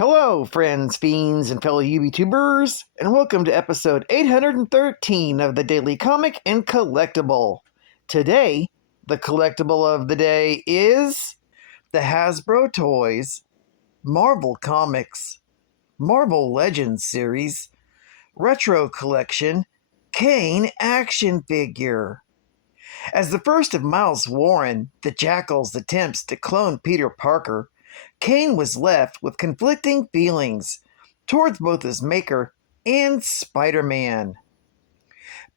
Hello, friends, fiends, and fellow YouTubers, and welcome to episode 813 of the Daily Comic and Collectible. Today, the collectible of the day is the Hasbro Toys, Marvel Comics, Marvel Legends series, Retro Collection, Kaine action figure. As the first of Miles Warren, the Jackal's attempts to clone Peter Parker, Kaine was left with conflicting feelings towards both his maker and Spider-Man.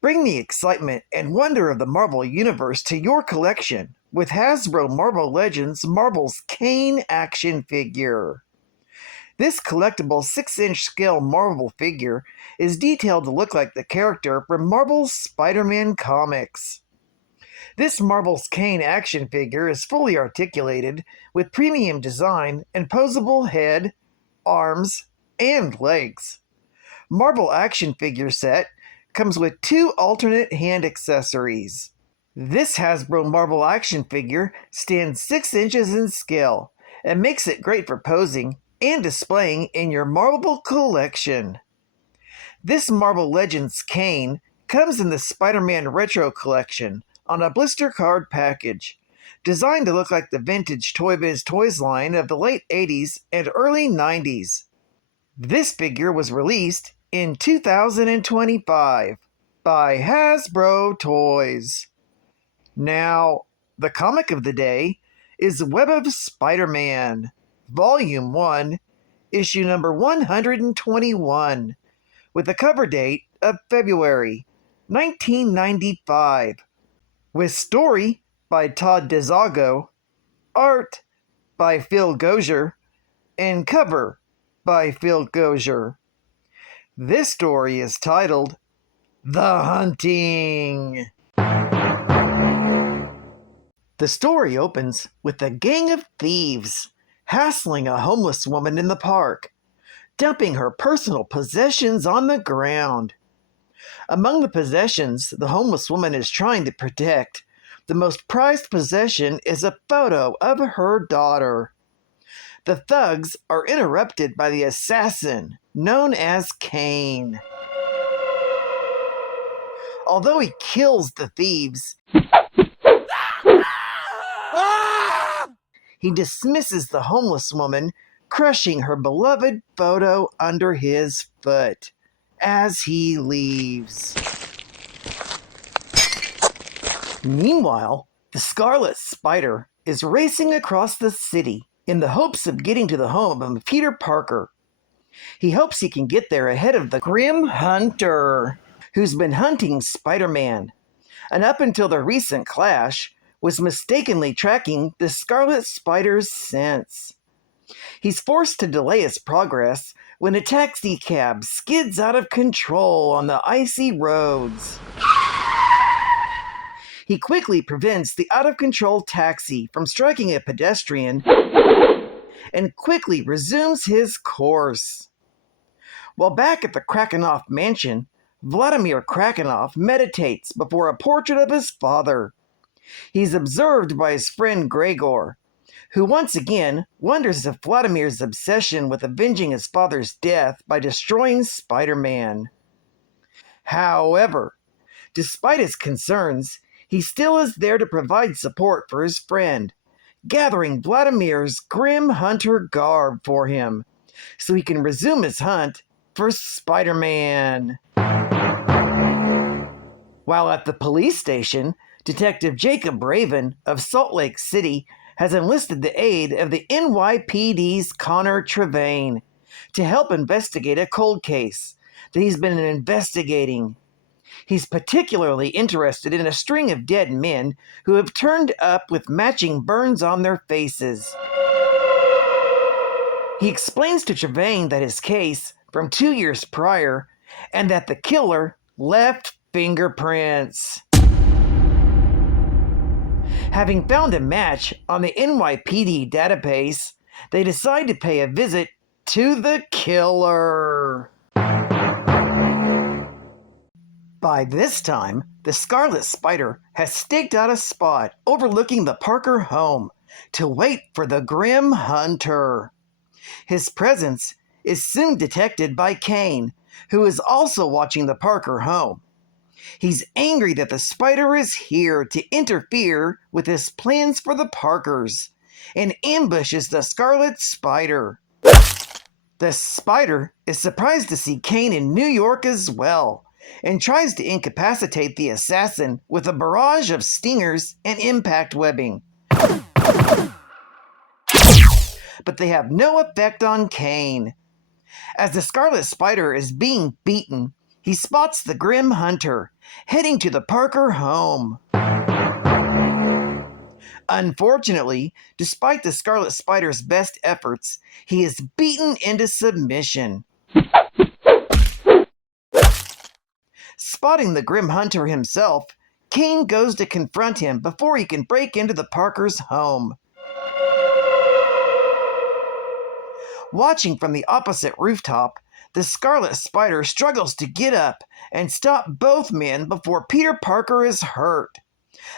Bring the excitement and wonder of the Marvel Universe to your collection with Hasbro Marvel Legends Marvel's Kaine action figure. This collectible 6-inch scale Marvel figure is detailed to look like the character from Marvel's Spider-Man comics. This Marvel's Kaine action figure is fully articulated with premium design and posable head, arms, and legs. Marvel action figure set comes with 2 alternate hand accessories. This Hasbro Marvel action figure stands 6 inches in scale and makes it great for posing and displaying in your Marvel collection. This Marvel Legends Kaine comes in the Spider-Man Retro Collection on a blister card package, designed to look like the vintage Toy Biz Toys line of the late 80s and early 90s. This figure was released in 2025 by Hasbro Toys. Now, the comic of the day is Web of Spider-Man, Volume 1, issue number 121, with a cover date of February 1995. With story by Todd DeZago, art by Phil Gosier, and cover by Phil Gosier. This story is titled The Hunting. The story opens with a gang of thieves hassling a homeless woman in the park, dumping her personal possessions on the ground. Among the possessions the homeless woman is trying to protect, the most prized possession is a photo of her daughter. The thugs are interrupted by the assassin, known as Kaine. Although he kills the thieves, he dismisses the homeless woman, crushing her beloved photo under his foot as he leaves. Meanwhile, the Scarlet Spider is racing across the city in the hopes of getting to the home of Peter Parker. He hopes he can get there ahead of the Grim Hunter, who's been hunting Spider-Man, and up until the recent clash, was mistakenly tracking the Scarlet Spider's scents. He's forced to delay his progress when a taxi cab skids out of control on the icy roads. He quickly prevents the out-of-control taxi from striking a pedestrian and quickly resumes his course. While back at the Krakenoff mansion, Vladimir Krakenoff meditates before a portrait of his father. He's observed by his friend Gregor, who once again wonders if Vladimir's obsession with avenging his father's death by destroying Spider-Man. However, despite his concerns, he still is there to provide support for his friend, gathering Vladimir's Grim Hunter garb for him, so he can resume his hunt for Spider-Man. While at the police station, Detective Jacob Raven of Salt Lake City has enlisted the aid of the NYPD's Connor Trevane to help investigate a cold case that he's been investigating. He's particularly interested in a string of dead men who have turned up with matching burns on their faces. He explains to Trevane that his case from 2 years prior and that the killer left fingerprints. Having found a match on the NYPD database, they decide to pay a visit to the killer. By this time, the Scarlet Spider has staked out a spot overlooking the Parker home to wait for the Grim Hunter. His presence is soon detected by Kaine, who is also watching the Parker home. He's angry that the spider is here to interfere with his plans for the Parkers and ambushes the Scarlet Spider. The spider is surprised to see Kaine in New York as well and tries to incapacitate the assassin with a barrage of stingers and impact webbing. But they have no effect on Kaine. As the Scarlet Spider is being beaten, he spots the Grim Hunter heading to the Parker home. Unfortunately, despite the Scarlet Spider's best efforts, he is beaten into submission. Spotting the Grim Hunter himself, Kaine goes to confront him before he can break into the Parker's home. Watching from the opposite rooftop, the Scarlet Spider struggles to get up and stop both men before Peter Parker is hurt,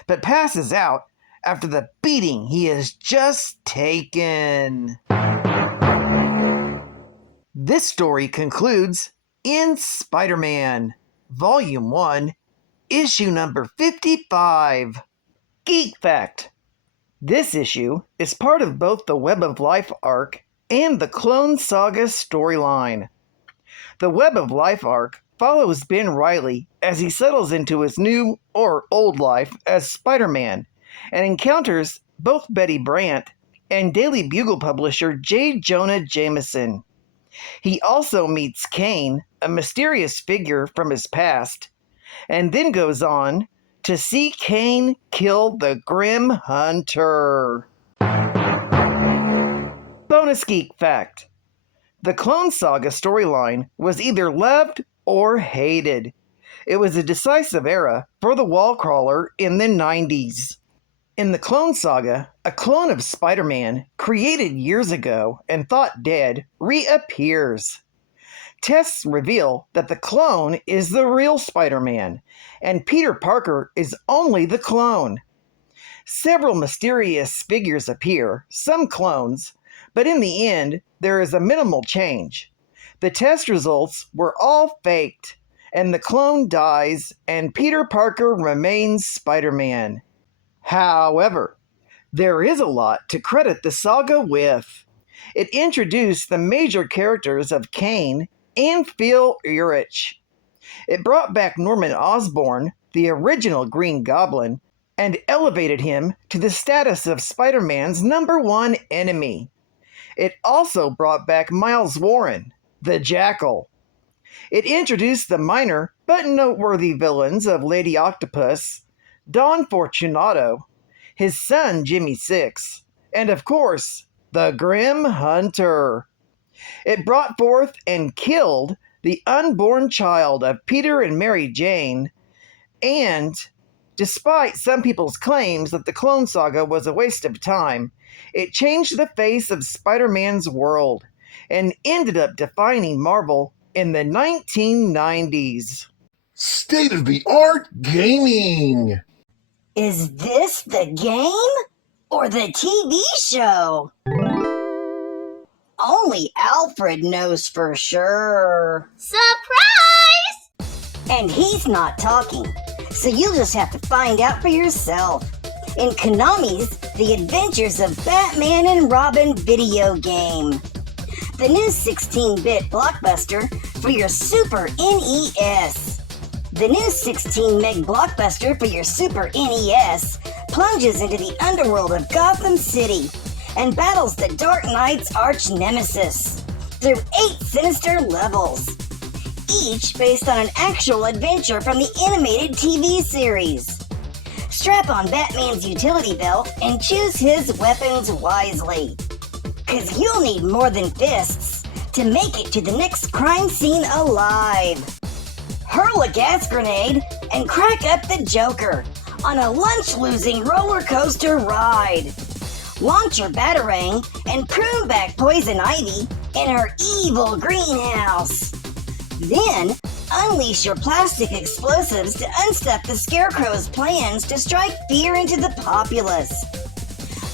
but passes out after the beating he has just taken. This story concludes in Spider-Man, Volume 1, Issue number 55. Geek Fact. This issue is part of both the Web of Life arc and the Clone Saga storyline. The Web of Life arc follows Ben Reilly as he settles into his new or old life as Spider-Man and encounters both Betty Brant and Daily Bugle publisher J. Jonah Jameson. He also meets Kaine, a mysterious figure from his past, and then goes on to see Kaine kill the Grim Hunter. Bonus Geek Fact. The Clone Saga storyline was either loved or hated. It was a decisive era for the wall-crawler in the 90s. In the Clone Saga, a clone of Spider-Man, created years ago and thought dead, reappears. Tests reveal that the clone is the real Spider-Man, and Peter Parker is only the clone. Several mysterious figures appear, some clones, but in the end, there is a minimal change. The test results were all faked, and the clone dies, and Peter Parker remains Spider-Man. However, there is a lot to credit the saga with. It introduced the major characters of Kaine and Phil Urich. It brought back Norman Osborn, the original Green Goblin, and elevated him to the status of Spider-Man's #1 enemy. It also brought back Miles Warren, the Jackal. It introduced the minor but noteworthy villains of Lady Octopus, Don Fortunato, his son Jimmy Six, and of course, the Grim Hunter. It brought forth and killed the unborn child of Peter and Mary Jane, and despite some people's claims that the Clone Saga was a waste of time, it changed the face of Spider-Man's world and ended up defining Marvel in the 1990s. State-of-the-art gaming! Is this the game or the TV show? Only Alfred knows for sure. Surprise! And he's not talking, so you'll just have to find out for yourself. In Konami's The Adventures of Batman and Robin video game. The new 16-bit blockbuster for your Super NES. The new 16-meg blockbuster for your Super NES plunges into the underworld of Gotham City and battles the Dark Knight's arch nemesis through 8 sinister levels, each based on an actual adventure from the animated TV series. Strap on Batman's utility belt and choose his weapons wisely, 'cause you'll need more than fists to make it to the next crime scene alive. Hurl a gas grenade and crack up the Joker on a lunch-losing roller coaster ride. Launch your Batarang and prune back Poison Ivy in her evil greenhouse. Then, unleash your plastic explosives to unstuff the Scarecrow's plans to strike fear into the populace.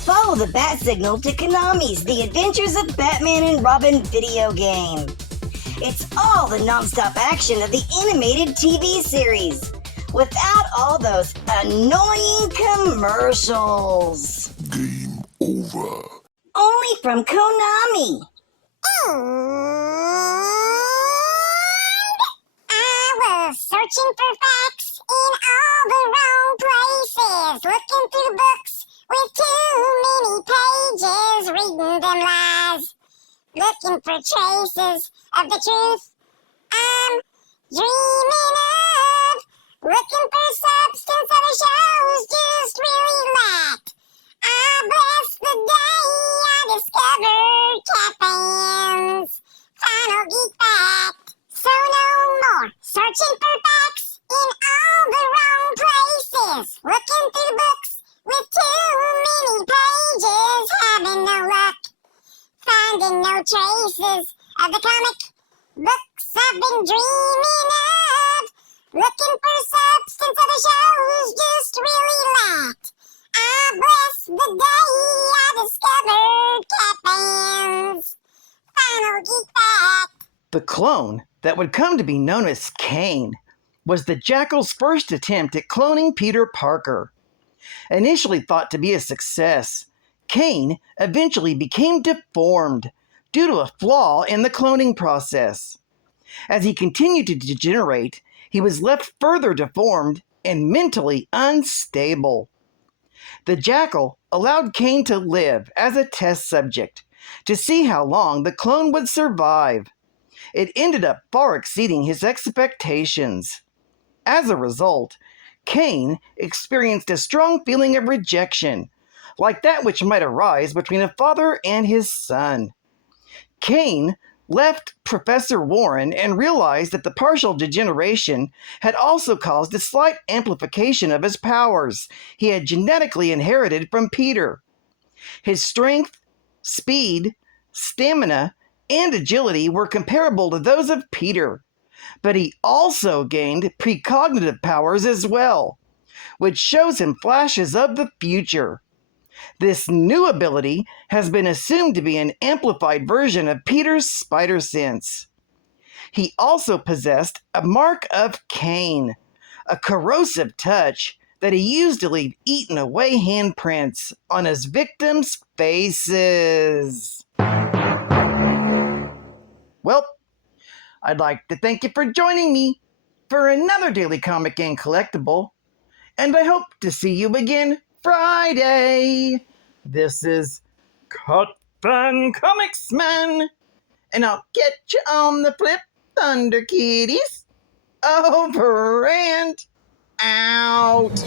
Follow the bat signal to Konami's The Adventures of Batman and Robin video game. It's all the non-stop action of the animated TV series, without all those annoying commercials. Game over. Only from Konami. I was searching for facts in all the wrong places, looking through the books with too many pages, reading them lies, looking for traces of the truth I'm dreaming of, looking for substance other shows just really lacked. I bless the day I discovered Caffeine's final geek fact. So no more searching for facts in all the wrong places, looking through books with too many pages, having no luck, finding no traces of the comic books I've been dreaming of, looking for substance other shows just really lacked. I bless the day I discovered Caffeine's final geek fact. The clone that would come to be known as Kaine was the Jackal's first attempt at cloning Peter Parker. Initially thought to be a success, Kaine eventually became deformed due to a flaw in the cloning process. As he continued to degenerate, he was left further deformed and mentally unstable. The Jackal allowed Kaine to live as a test subject to see how long the clone would survive. It ended up far exceeding his expectations. As a result, Kaine experienced a strong feeling of rejection, like that which might arise between a father and his son. Kaine left Professor Warren and realized that the partial degeneration had also caused a slight amplification of his powers he had genetically inherited from Peter. His strength, speed, stamina, and agility were comparable to those of Peter, but he also gained precognitive powers as well, which shows him flashes of the future. This new ability has been assumed to be an amplified version of Peter's spider sense. He also possessed a mark of Kaine, a corrosive touch that he used to leave eaten away handprints on his victims' faces. Well, I'd like to thank you for joining me for another Daily Comic and Collectible, and I hope to see you again Friday. This is Cut Fan Comics Man, and I'll get you on the flip, Thunder Kitties. Over and out.